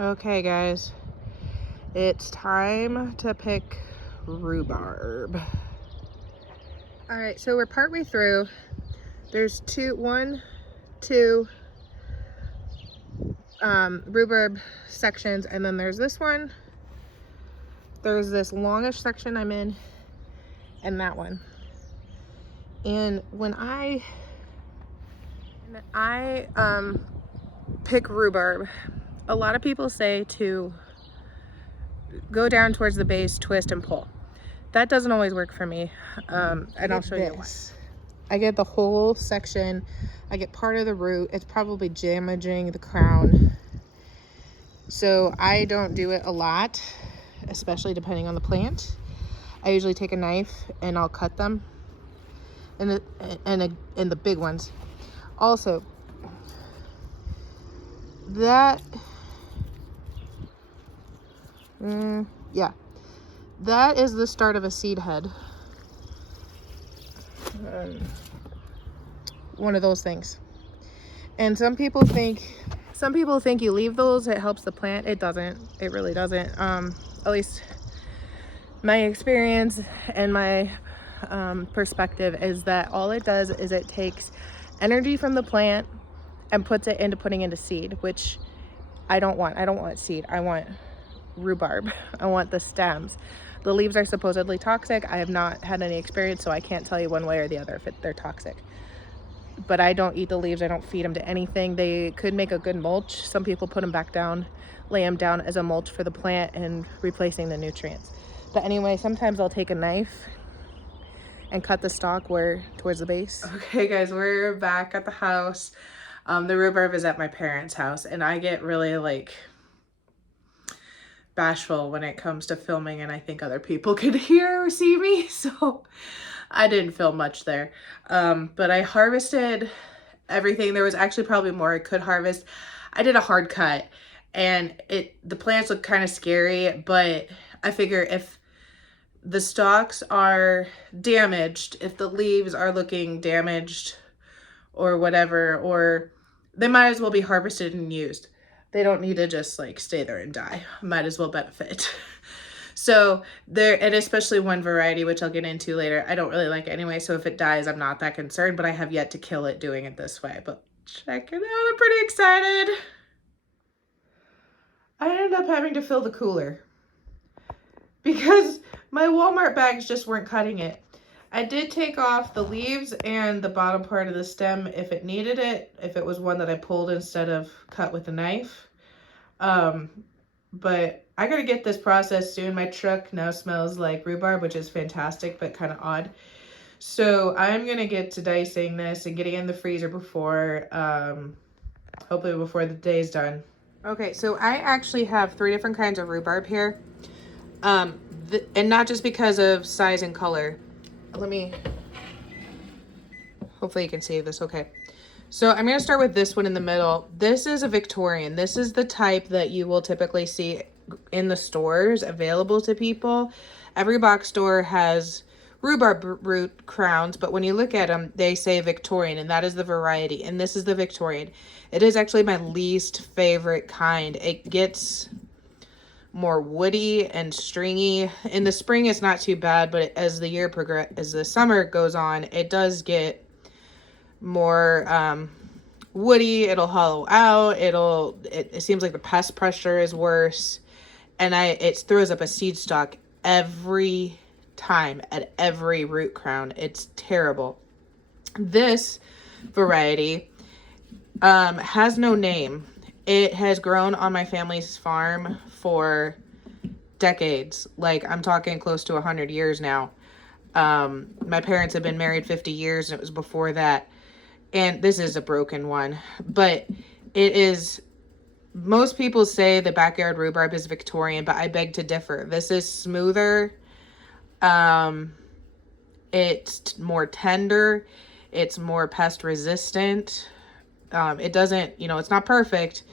Okay, guys, it's time to pick rhubarb. All right, so we're partway through. There's one, two rhubarb sections, and then there's this one. There's this longish section I'm in, and that one. And when I pick rhubarb, a lot of people say to go down towards the base, twist and pull. That doesn't always work for me, and I'll show you why. I get the whole section. I get part of the root. It's probably damaging the crown, so I don't do it a lot, especially depending on the plant. I usually take a knife and I'll cut them, and the big ones. Also, that that is the start of a seed head. One of those things. And some people think you leave those, it helps the plant. It doesn't. It really doesn't. At least my experience and my perspective is that all it does is it takes energy from the plant and puts it into putting into seed, which I don't want. I don't want seed. I want rhubarb. I want the stems. The leaves are supposedly toxic. I have not had any experience, so I can't tell you one way or the other if they're toxic. But I don't eat the leaves. I don't feed them to anything. They could make a good mulch. Some people put them back down, lay them down as a mulch for the plant and replacing the nutrients. But anyway, sometimes I'll take a knife and cut the stalk towards the base. Okay, guys, we're back at the house. The rhubarb is at my parents' house, and I get really bashful when it comes to filming, and I think other people could hear or see me, so I didn't film much there. But I harvested everything. There was actually probably more I could harvest. I did a hard cut, and the plants look kind of scary, but I figure if the stalks are damaged, if the leaves are looking damaged or whatever, or they might as well be harvested and used. They don't need to just stay there and die. Might as well benefit. So and especially one variety, which I'll get into later, I don't really like it anyway. So if it dies, I'm not that concerned, but I have yet to kill it doing it this way. But check it out, I'm pretty excited. I ended up having to fill the cooler because my Walmart bags just weren't cutting it. I did take off the leaves and the bottom part of the stem if it needed it, if it was one that I pulled instead of cut with a knife. But I gotta get this processed soon. My truck now smells like rhubarb, which is fantastic, but kind of odd. So I'm gonna get to dicing this and getting it in the freezer before, hopefully before the day's done. Okay, so I actually have 3 different kinds of rhubarb here. And not just because of size and color. Hopefully you can see this okay. So I'm going to start with this one in the middle. This is a Victorian. This is the type that you will typically see in the stores available to people. Every box store has rhubarb root crowns, but when you look at them, they say Victorian, and that is the variety. And this is the Victorian. It is actually my least favorite kind. It gets more woody and stringy. In the spring it's not too bad, but as the summer goes on, it does get more woody. It'll hollow out. It seems like the pest pressure is worse, and it throws up a seed stalk every time at every root crown. It's terrible. This variety has no name. It has grown on my family's farm for decades. I'm talking close to 100 years now. My parents have been married 50 years, and it was before that. And this is a broken one, but it is, most people say the backyard rhubarb is Victorian, but I beg to differ. This is smoother. It's more tender. It's more pest resistant. It doesn't, it's not perfect,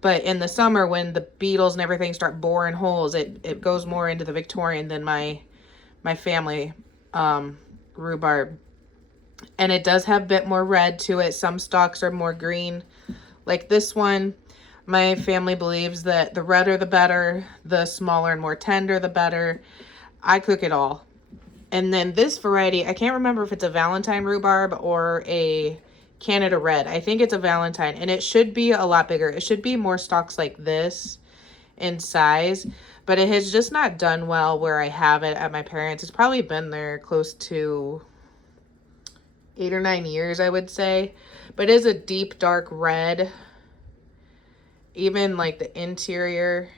but in the summer when the beetles and everything start boring holes, it goes more into the Victorian than my family rhubarb. And it does have a bit more red to it. Some stalks are more green, like this one. My family believes that the redder the better, the smaller and more tender the better. I cook it all. And then this variety, I can't remember if it's a Valentine rhubarb or a Canada Red. I think it's a Valentine, and it should be a lot bigger. It should be more stalks like this in size, but it has just not done well where I have it at my parents'. It's probably been there close to 8 or 9 years, I would say. But it is a deep dark red. Even like the interior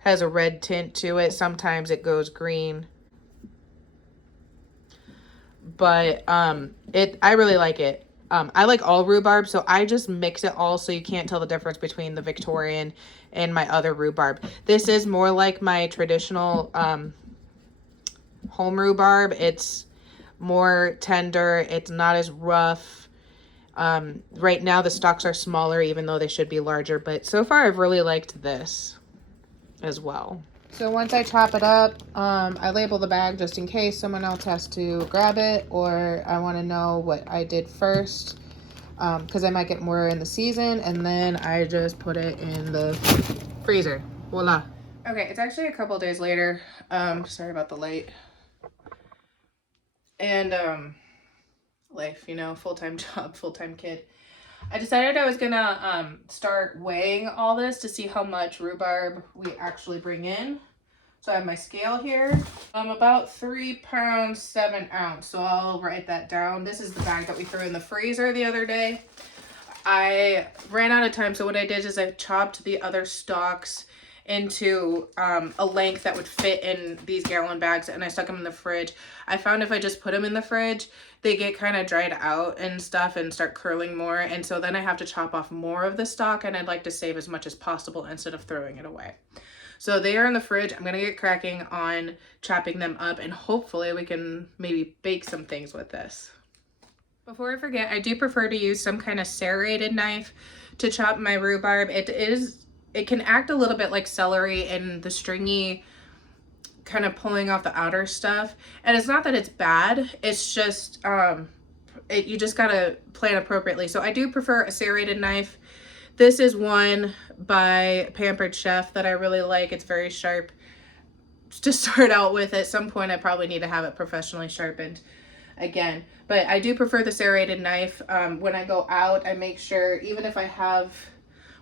has a red tint to it. Sometimes it goes green. But I really like it. I like all rhubarb, so I just mix it all so you can't tell the difference between the Victorian and my other rhubarb. This is more like my traditional home rhubarb. It's more tender. It's not as rough. Right now the stalks are smaller, even though they should be larger, but so far I've really liked this as well. So once I chop it up, I label the bag just in case someone else has to grab it, or I want to know what I did first, because I might get more in the season, and then I just put it in the freezer. Voila. Okay, it's actually a couple days later. Sorry about the light. And life, you know, full-time job, full-time kid. I decided I was gonna start weighing all this to see how much rhubarb we actually bring in. So I have my scale here. About 3 pounds, 7 ounce. So I'll write that down. This is the bag that we threw in the freezer the other day. I ran out of time, so what I did is I chopped the other stalks into a length that would fit in these gallon bags, and I stuck them in the fridge. I found if I just put them in the fridge, they get kind of dried out and stuff and start curling more, and so then I have to chop off more of the stalk, and I'd like to save as much as possible instead of throwing it away. So they are in the fridge. I'm gonna get cracking on chopping them up, and hopefully we can maybe bake some things with this. Before I forget, I do prefer to use some kind of serrated knife to chop my rhubarb. It can act a little bit like celery in the stringy kind of pulling off the outer stuff. And it's not that it's bad, it's just you just gotta plan appropriately. So I do prefer a serrated knife. This is one by Pampered Chef that I really like. It's very sharp to start out with. At some point I probably need to have it professionally sharpened again, but I do prefer the serrated knife. When I go out, I make sure, even if I have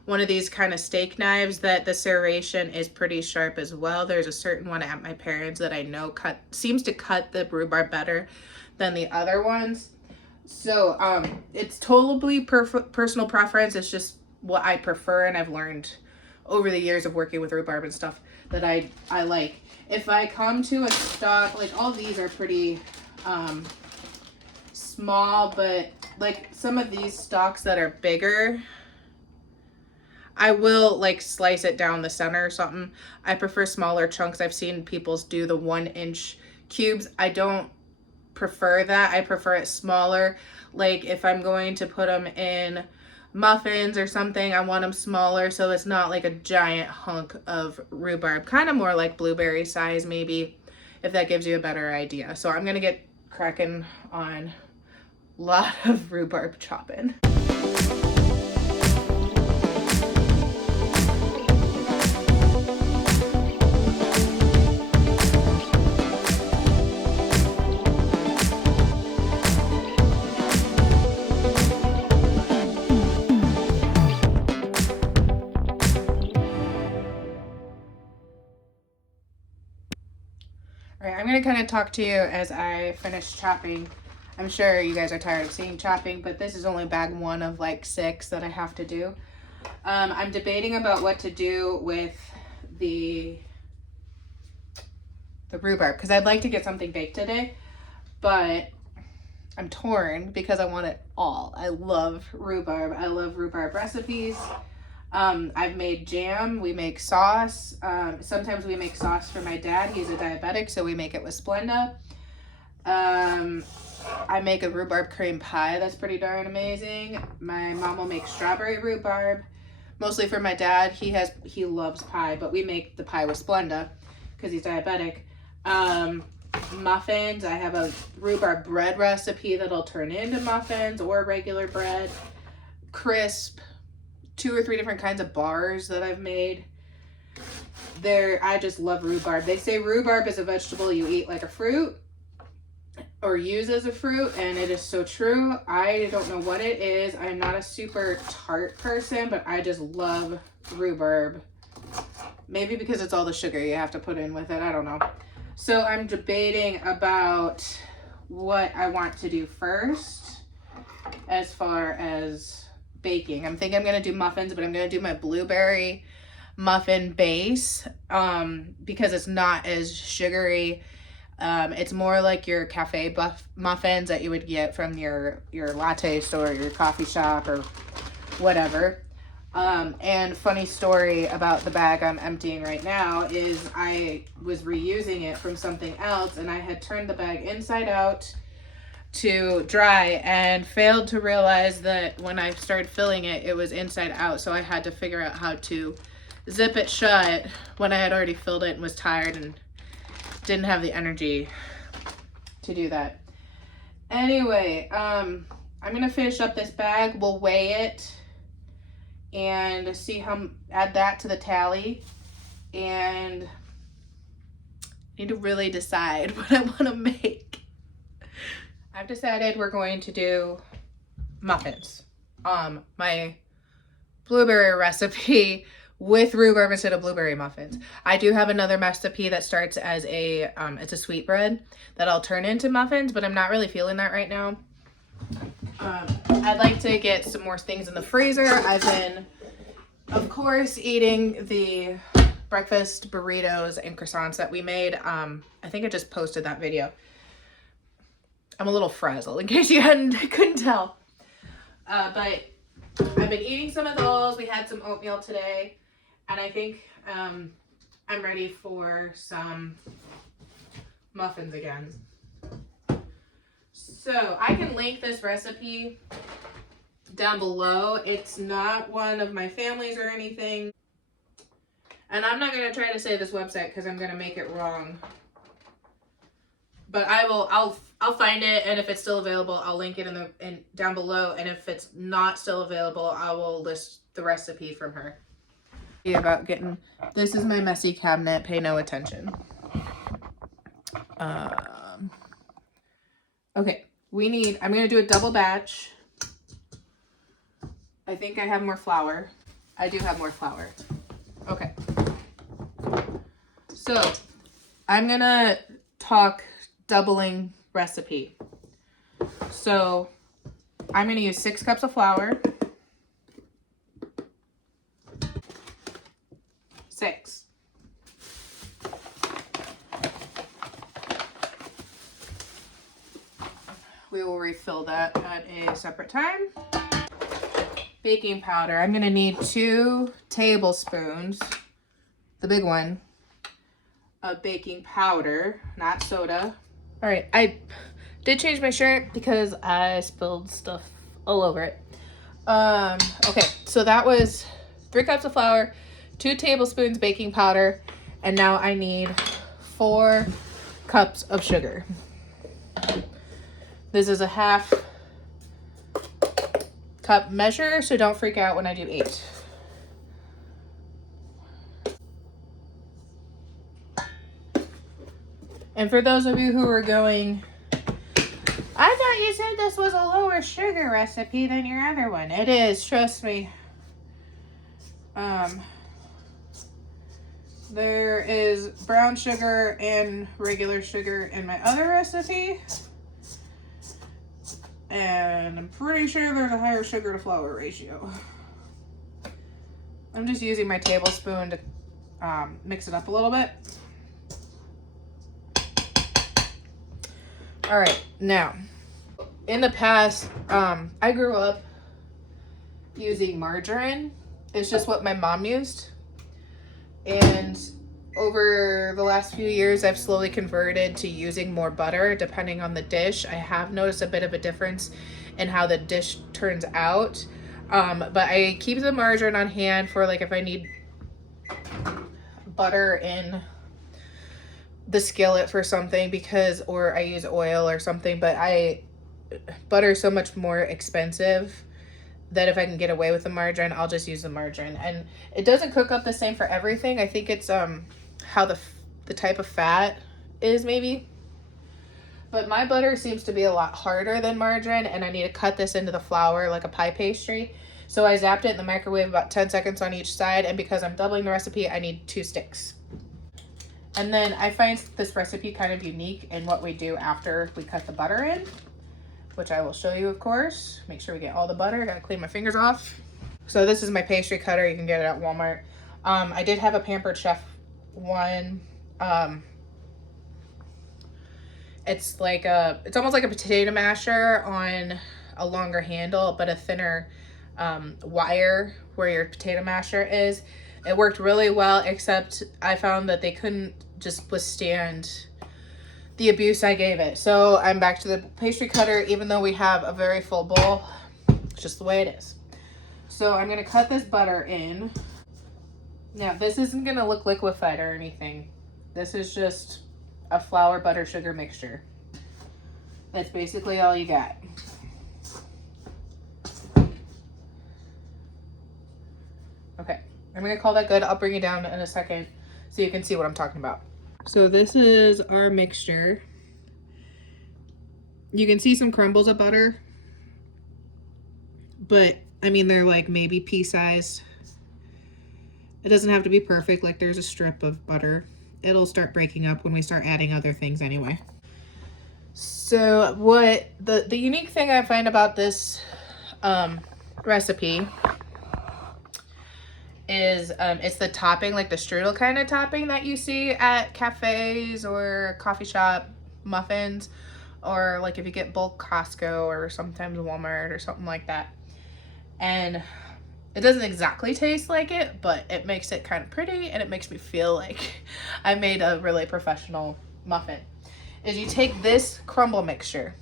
one of these kind of steak knives, that the serration is pretty sharp as well. There's a certain one at my parents that I know seems to cut the rhubarb better than the other ones. So it's totally personal preference. It's just what I prefer, and I've learned over the years of working with rhubarb and stuff that I like. If I come to a stalk, like all these are pretty small, but like some of these stalks that are bigger, I will like slice it down the center or something. I prefer smaller chunks. I've seen people do the 1-inch cubes. I don't prefer that. I prefer it smaller. Like if I'm going to put them in muffins or something, I want them smaller, so it's not like a giant hunk of rhubarb. Kind of more like blueberry size maybe, if that gives you a better idea. So I'm gonna get cracking on a lot of rhubarb chopping. I'm going to kind of talk to you as I finish chopping. I'm sure you guys are tired of seeing chopping, but this is only bag 1 of like 6 that I have to do. I'm debating about what to do with the rhubarb, because I'd like to get something baked today, but I'm torn because I want it all. I love rhubarb. I love rhubarb recipes. I've made jam, we make sauce. Sometimes we make sauce for my dad. He's a diabetic, so we make it with Splenda. I make a rhubarb cream pie that's pretty darn amazing. My mom will make strawberry rhubarb, mostly for my dad. He loves pie, but we make the pie with Splenda because he's diabetic. Muffins, I have a rhubarb bread recipe that'll turn into muffins or regular bread. Crisp. 2 or 3 different kinds of bars that I've made. I just love rhubarb. They say rhubarb is a vegetable you eat like a fruit or use as a fruit, and it is so true. I don't know what it is. I'm not a super tart person, but I just love rhubarb. Maybe because it's all the sugar you have to put in with it. I don't know. So I'm debating about what I want to do first as far as baking. I'm thinking I'm going to do muffins, but I'm going to do my blueberry muffin base because it's not as sugary. It's more like your cafe muffins that you would get from your latte store, your coffee shop, or whatever. And funny story about the bag I'm emptying right now is I was reusing it from something else, and I had turned the bag inside out to dry and failed to realize that when I started filling it, it was inside out. So I had to figure out how to zip it shut when I had already filled it and was tired and didn't have the energy to do that. Anyway, I'm gonna finish up this bag. We'll weigh it and see how, add that to the tally, and need to really decide what I want to make. I've decided we're going to do muffins. My blueberry recipe with rhubarb instead of blueberry muffins. I do have another recipe that starts as a, it's a sweetbread that I'll turn into muffins, but I'm not really feeling that right now. I'd like to get some more things in the freezer. I've been, of course, eating the breakfast burritos and croissants that we made. I think I just posted that video. I'm a little frazzled in case you couldn't tell. But I've been eating some of those. We had some oatmeal today, and I think I'm ready for some muffins again. So I can link this recipe down below. It's not one of my family's or anything. And I'm not going to try to say this website because I'm going to make it wrong. But I'll find it, and if it's still available, I'll link it in down below. And if it's not still available, I will list the recipe from her. About getting, this is my messy cabinet. Pay no attention. Okay, I'm going to do a double batch. I think I have more flour. I do have more flour. Okay. So I'm going to talk doubling recipe. So I'm going to use 6 cups of flour. 6. We will refill that at a separate time. Baking powder. I'm going to need 2 tablespoons, the big one, of baking powder, not soda. All right, I did change my shirt because I spilled stuff all over it. Okay, so that was 3 cups of flour, 2 tablespoons baking powder, and now I need 4 cups of sugar. This is a half cup measure, so don't freak out when I do 8. And for those of you who are going, I thought you said this was a lower sugar recipe than your other one. It is, trust me. There is brown sugar and regular sugar in my other recipe. And I'm pretty sure there's a higher sugar to flour ratio. I'm just using my tablespoon to mix it up a little bit. All right, now, in the past, I grew up using margarine. It's just what my mom used. And over the last few years, I've slowly converted to using more butter depending on the dish. I have noticed a bit of a difference in how the dish turns out. But I keep the margarine on hand for like if I need butter in the skillet for something or I use oil or something, but butter is so much more expensive that if I can get away with the margarine, I'll just use the margarine. And it doesn't cook up the same for everything. I think it's how the type of fat is maybe. But my butter seems to be a lot harder than margarine, and I need to cut this into the flour like a pie pastry. So I zapped it in the microwave about 10 seconds on each side, and because I'm doubling the recipe, I need 2 sticks. And then I find this recipe kind of unique in what we do after we cut the butter in, which I will show you, of course. Make sure we get all the butter. I gotta clean my fingers off. So this is my pastry cutter. You can get it at Walmart. I did have a Pampered Chef one. It's like it's almost like a potato masher on a longer handle, but a thinner wire where your potato masher is. It worked really well, except I found that they couldn't just withstand the abuse I gave it. So I'm back to the pastry cutter, even though we have a very full bowl. It's just the way it is. So I'm gonna cut this butter in. Now this isn't gonna look liquefied or anything. This is just a flour, butter, sugar mixture. That's basically all you got. Okay, I'm gonna call that good. I'll bring it down in a second so you can see what I'm talking about. So this is our mixture. You can see some crumbles of butter, but I mean, they're like maybe pea-sized. It doesn't have to be perfect, like there's a strip of butter. It'll start breaking up when we start adding other things anyway. So what the unique thing I find about this recipe is it's the topping, like the strudel kind of topping that you see at cafes or coffee shop muffins, or like if you get bulk Costco or sometimes Walmart or something like that. And it doesn't exactly taste like it, but it makes it kind of pretty, and it makes me feel like I made a really professional muffin. Is you take this crumble mixture,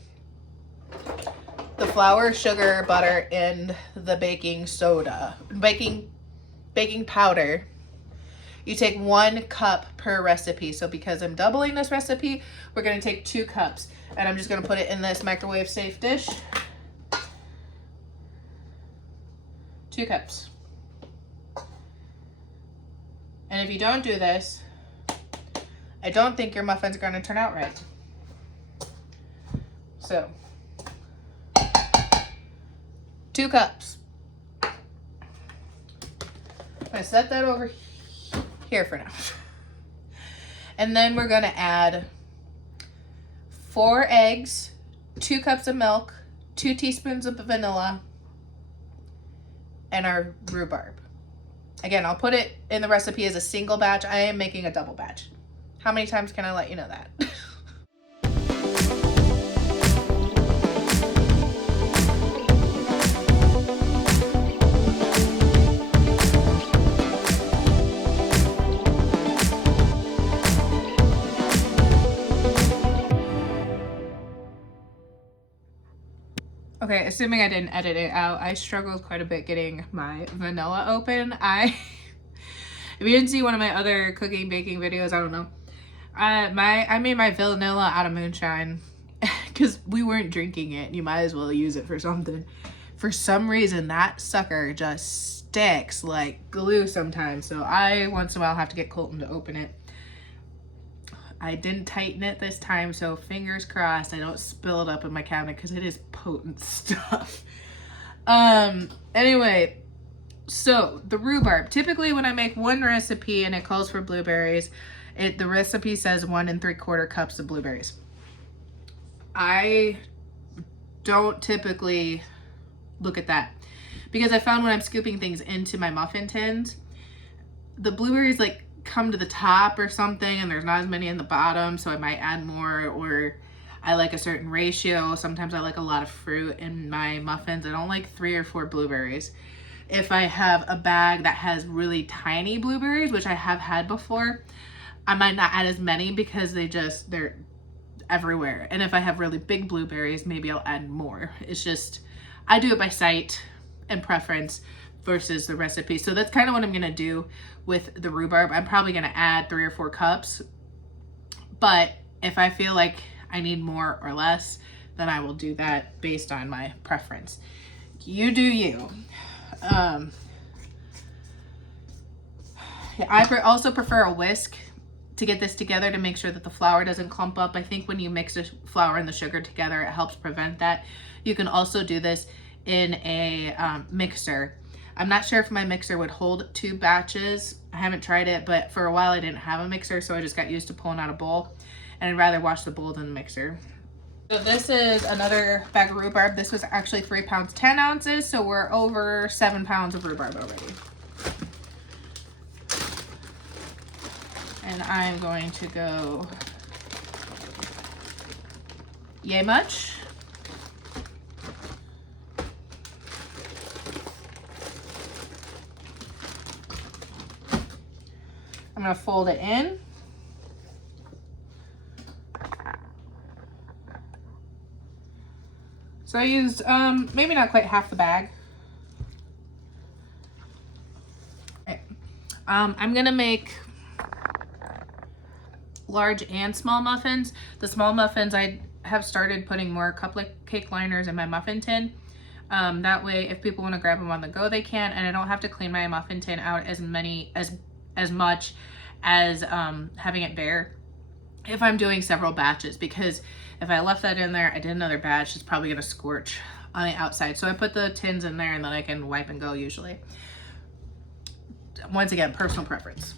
the flour, sugar, butter, and the baking soda, baking powder. You take 1 cup per recipe. So because I'm doubling this recipe, we're gonna take 2 cups, and I'm just gonna put it in this microwave safe dish. 2 cups. And if you don't do this, I don't think your muffins are going to turn out right. So, 2 cups. I'm going to set that over here for now. And then we're going to add 4 eggs, 2 cups of milk, 2 teaspoons of vanilla, and our rhubarb. Again, I'll put it in the recipe as a single batch. I am making a double batch. How many times can I let you know that? Okay, assuming I didn't edit it out, I struggled quite a bit getting my vanilla open. If you didn't see one of my other cooking, baking videos, I don't know. I made my vanilla out of moonshine because we weren't drinking it. You might as well use it for something. For some reason, that sucker just sticks like glue sometimes. So I, once in a while, have to get Colton to open it. I didn't tighten it this time, so fingers crossed I don't spill it up in my cabinet because it is potent stuff. Anyway, so the rhubarb. Typically when I make one recipe and it calls for blueberries, the recipe says 1 3/4 cups of blueberries. I don't typically look at that because I found when I'm scooping things into my muffin tins, the blueberries like come to the top or something and there's not as many in the bottom, so I might add more, or I like a certain ratio. Sometimes I like a lot of fruit in my muffins. I don't like 3 or 4 blueberries. If I have a bag that has really tiny blueberries, which I have had before, I might not add as many because they're everywhere. And if I have really big blueberries, maybe I'll add more. It's just, I do it by sight and preference versus the recipe. So that's kind of what I'm gonna do with the rhubarb. I'm probably gonna add 3 or 4 cups, but if I feel like I need more or less, then I will do that based on my preference. You do you. I also prefer a whisk to get this together to make sure that the flour doesn't clump up. I think when you mix the flour and the sugar together, it helps prevent that. You can also do this in a mixer. I'm not sure if my mixer would hold 2 batches. I haven't tried it, but for a while I didn't have a mixer, so I just got used to pulling out a bowl, and I'd rather wash the bowl than the mixer. So this is another bag of rhubarb. This was actually 3 pounds 10 ounces, so we're over 7 pounds of rhubarb already. And I'm going to go yay much. I'm going to fold it in. So I used maybe not quite half the bag. Okay. I'm going to make large and small muffins. The small muffins, I have started putting more cupcake liners in my muffin tin. That way, if people want to grab them on the go, they can, and I don't have to clean my muffin tin out as much as having it bare if I'm doing several batches, because if I left that in there, I did another batch, it's probably going to scorch on the outside. So I put the tins in there and then I can wipe and go usually. Once again, personal preference.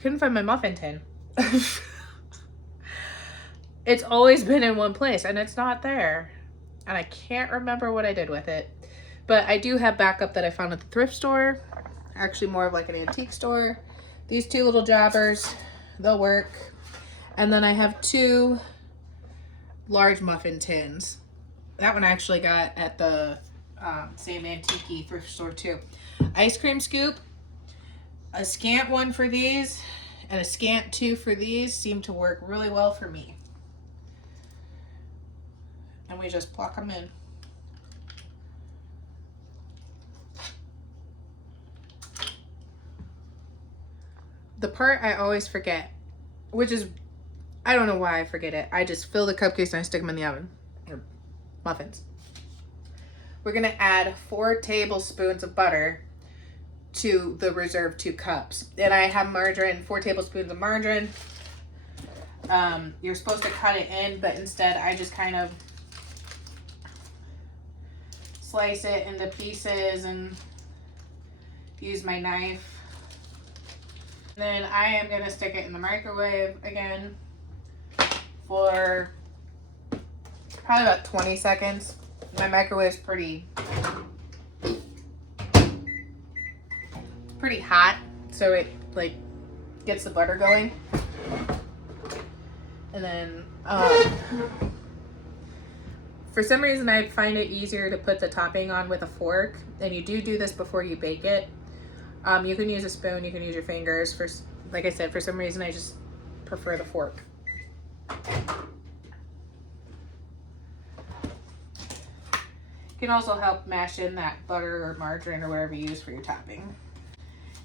Couldn't find my muffin tin. It's always been in one place and it's not there, and I can't remember what I did with it, but I do have backup that I found at the thrift store, actually more of like an antique store. These 2 little jobbers, they'll work. And then I have 2 large muffin tins. That one I actually got at the same antique thrift store too. Ice cream scoop. A scant 1 for these and a scant 2 for these seem to work really well for me. And we just pluck them in. The part I always forget, which is, I don't know why I forget it. I just fill the cupcakes and I stick them in the oven, or muffins. We're gonna add 4 tablespoons of butter to the reserved 2 cups. And I have margarine, 4 tablespoons of margarine. You're supposed to cut it in, but instead I just kind of slice it into pieces and use my knife. And then I am gonna stick it in the microwave again for probably about 20 seconds. My microwave's pretty hot, so it like gets the butter going. And then for some reason I find it easier to put the topping on with a fork, and you do this before you bake it. You can use a spoon, you can use your fingers. Like I said, for some reason I just prefer the fork. You can also help mash in that butter or margarine or whatever you use for your topping.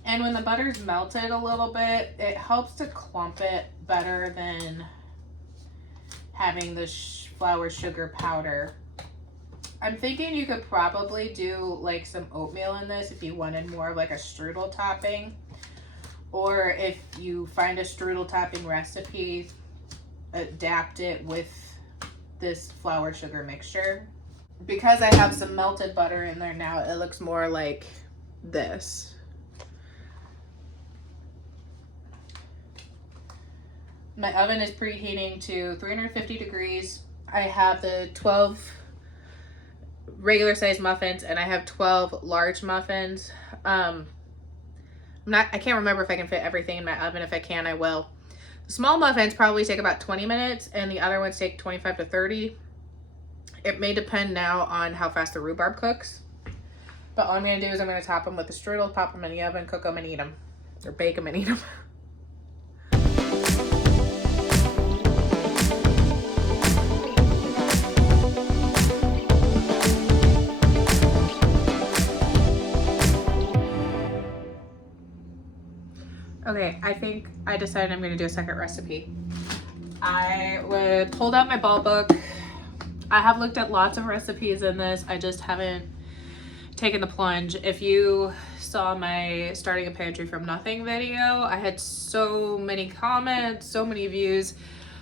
And when the butter's melted a little bit, it helps to clump it better than having the flour sugar powder. I'm thinking you could probably do like some oatmeal in this if you wanted more of like a strudel topping, or if you find a strudel topping recipe, adapt it with this flour sugar mixture. Because I have some melted butter in there now, it looks more like this. My oven is preheating to 350 degrees. I have the 12 regular sized muffins and I have 12 large muffins. I can't remember if I can fit everything in my oven. If I can, I will. The small muffins probably take about 20 minutes and the other ones take 25 to 30. It may depend now on how fast the rhubarb cooks. But all I'm going to do is I'm going to top them with the strudel, pop them in the oven, cook them and eat them. Or bake them and eat them. Okay, I think I decided I'm going to do a second recipe. I pulled out my ball book. I have looked at lots of recipes in this. I just haven't taken the plunge. If you saw my starting a pantry from nothing video, I had so many comments, so many views,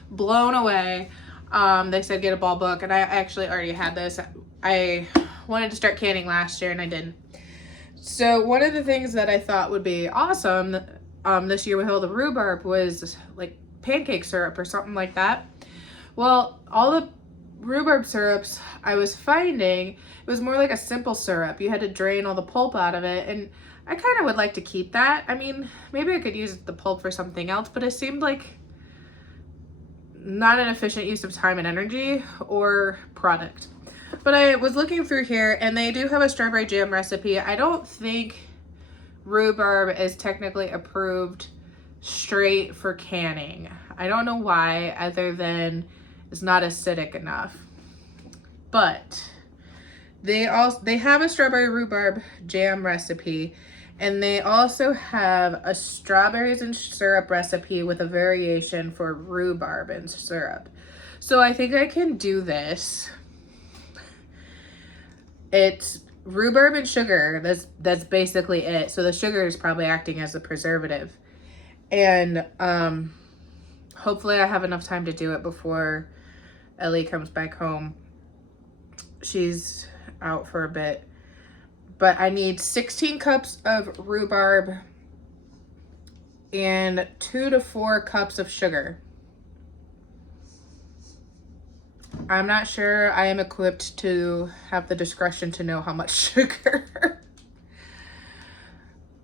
blown away. They said get a ball book, and I actually already had this. I wanted to start canning last year and I didn't. So one of the things that I thought would be awesome this year with all the rhubarb was like pancake syrup or something like that. Well, all the rhubarb syrups I was finding, it was more like a simple syrup. You had to drain all the pulp out of it, and I kind of would like to keep that. I mean, maybe I could use the pulp for something else, but it seemed like not an efficient use of time and energy or product. But I was looking through here, and they do have a strawberry jam recipe. I don't think rhubarb is technically approved straight for canning. I don't know why, other than it's not acidic enough. But they have a strawberry rhubarb jam recipe, and they also have a strawberries and syrup recipe with a variation for rhubarb and syrup. So I think I can do this. It's rhubarb and sugar. That's basically it. So the sugar is probably acting as a preservative. And hopefully I have enough time to do it before Ellie comes back home. She's out for a bit. But I need 16 cups of rhubarb and 2 to 4 cups of sugar. I'm not sure I am equipped to have the discretion to know how much sugar.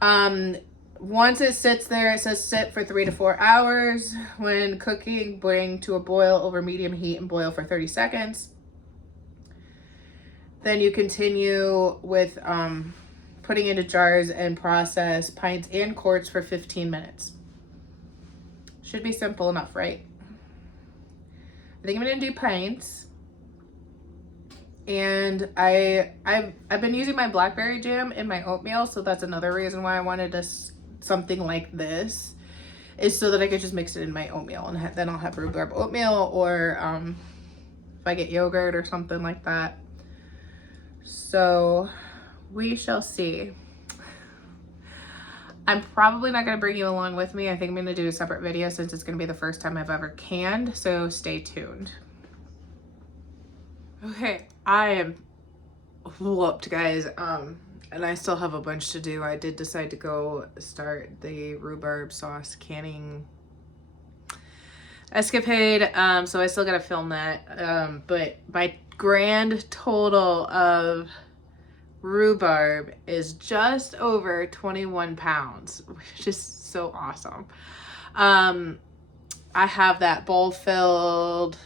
Once it sits there, it says sit for 3 to 4 hours. When cooking, bring to a boil over medium heat and boil for 30 seconds. Then you continue with putting into jars and process pints and quarts for 15 minutes. Should be simple enough, right? I think I'm gonna do pints. And I've been using my blackberry jam in my oatmeal, so that's another reason why I wanted something like this, is so that I could just mix it in my oatmeal, and then I'll have rhubarb oatmeal, or if I get yogurt or something like that. So we shall see. I'm probably not going to bring you along with me. I think I'm going to do a separate video since it's going to be the first time I've ever canned, so stay tuned. Okay, I am whooped, guys, and I still have a bunch to do. I did decide to go start the rhubarb sauce canning escapade, so I still got to film that, but my grand total of rhubarb is just over 21 pounds, which is so awesome. I have that bowl filled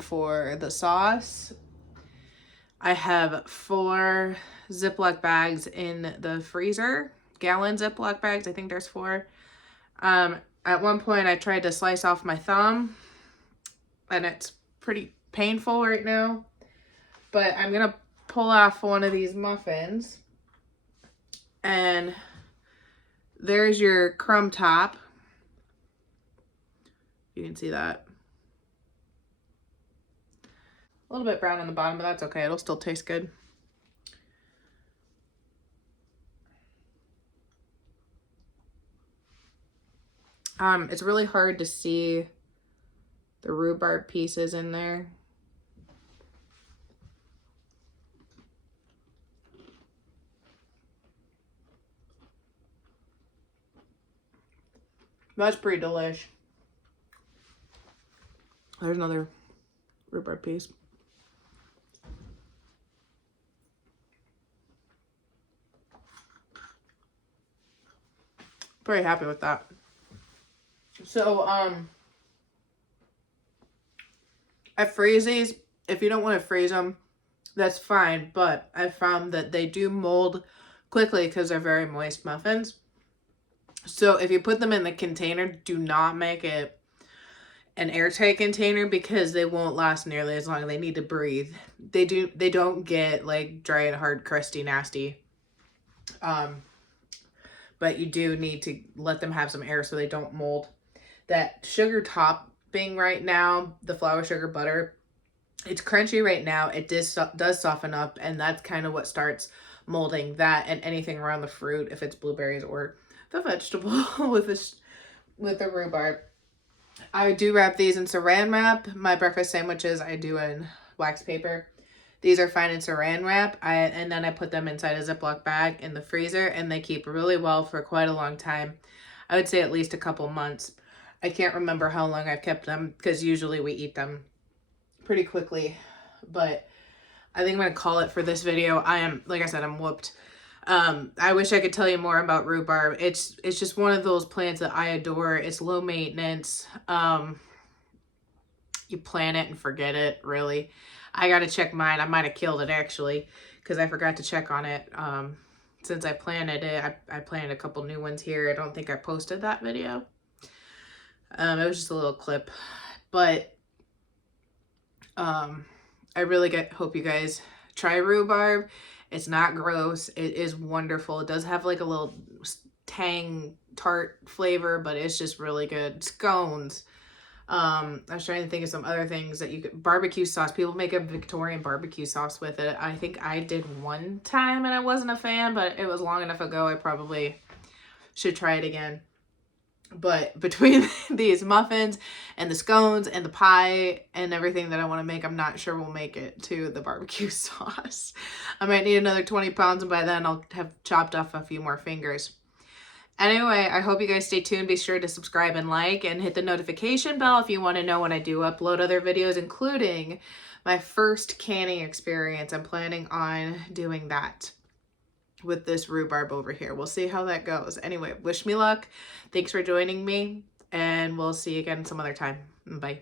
for the sauce. I have 4 Ziploc bags in the freezer, gallon Ziploc bags. I think there's 4. At one point I tried to slice off my thumb, and it's pretty painful right now, but I'm gonna pull off one of these muffins, and there's your crumb top. You can see that. A little bit brown on the bottom, but that's okay. It'll still taste good. It's really hard to see the rhubarb pieces in there. That's pretty delish. There's another rhubarb piece. Pretty happy with that. So, I freeze these. If you don't want to freeze them, that's fine. But I found that they do mold quickly because they're very moist muffins. So if you put them in the container, do not make it an airtight container because they won't last nearly as long. They need to breathe. They don't get like dry and hard, crusty, nasty. But you do need to let them have some air so they don't mold. That sugar topping right now, the flour, sugar, butter, It's crunchy right now. It does soften up, and that's kind of what starts molding that and anything around the fruit, if it's blueberries or the vegetable with this with the rhubarb. I do wrap these in saran wrap. My breakfast sandwiches I do in wax paper. These are fine in saran wrap. And then I put them inside a Ziploc bag in the freezer, and they keep really well for quite a long time. I would say at least a couple months. I can't remember how long I've kept them because usually we eat them pretty quickly. But I think I'm going to call it for this video. Like I said, I'm whooped. I wish I could tell you more about rhubarb. It's just one of those plants that I adore. It's low maintenance. You plant it and forget it, really. I got to check mine. I might have killed it, actually, because I forgot to check on it. Since I planted it, I planted a couple new ones here. I don't think I posted that video. It was just a little clip. But I really hope you guys try rhubarb. It's not gross. It is wonderful. It does have like a little tang tart flavor, but it's just really good. Scones. I was trying to think of some other things that you could, barbecue sauce. People make a Victorian barbecue sauce with it. I think I did one time and I wasn't a fan, but it was long enough ago. I probably should try it again. But between these muffins and the scones and the pie and everything that I want to make, I'm not sure we'll make it to the barbecue sauce. I might need another 20 pounds, and by then I'll have chopped off a few more fingers. Anyway, I hope you guys stay tuned. Be sure to subscribe and like and hit the notification bell if you want to know when I do upload other videos, including my first canning experience. I'm planning on doing that with this rhubarb over here. We'll see how that goes. Anyway, wish me luck. Thanks for joining me, and we'll see you again some other time. Bye.